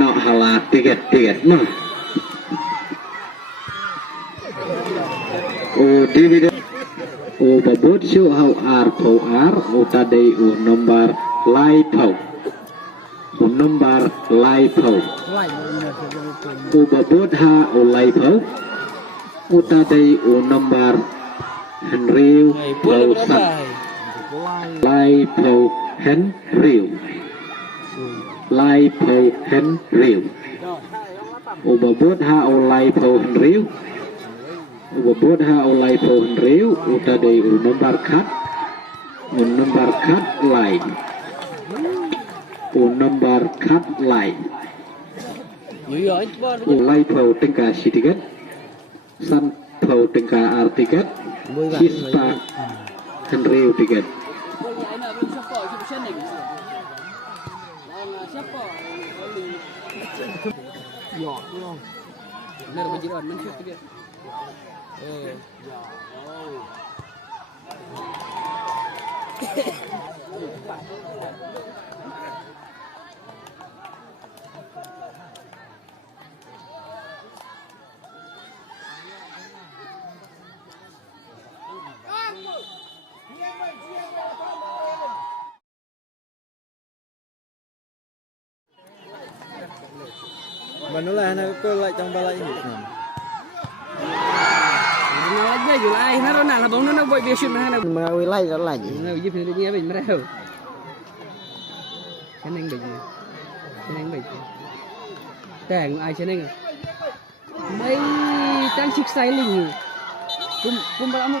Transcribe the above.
Nọ halat tiket mah. Dividend babut su hau ar utadai nomor lai pau babut ha lai pau utadai nomor henriu pau sat lai pau henriu babut ha lai pau henriu babut ha olai pau henriu utadai nomor kat lain olai pau tengka sitiket san pau tengka artiket sispa henriu tiket Manulah nak ke like trong balai ini. Nó lấy dù ai nó nào là bóng nó vội việc chuyện này Mà uy like đó là gì? nó giúp mình nghe mình mới đâu cho nên bệnh tàng ai cho nên mấy trang sức sai lình cũng bao nhiêu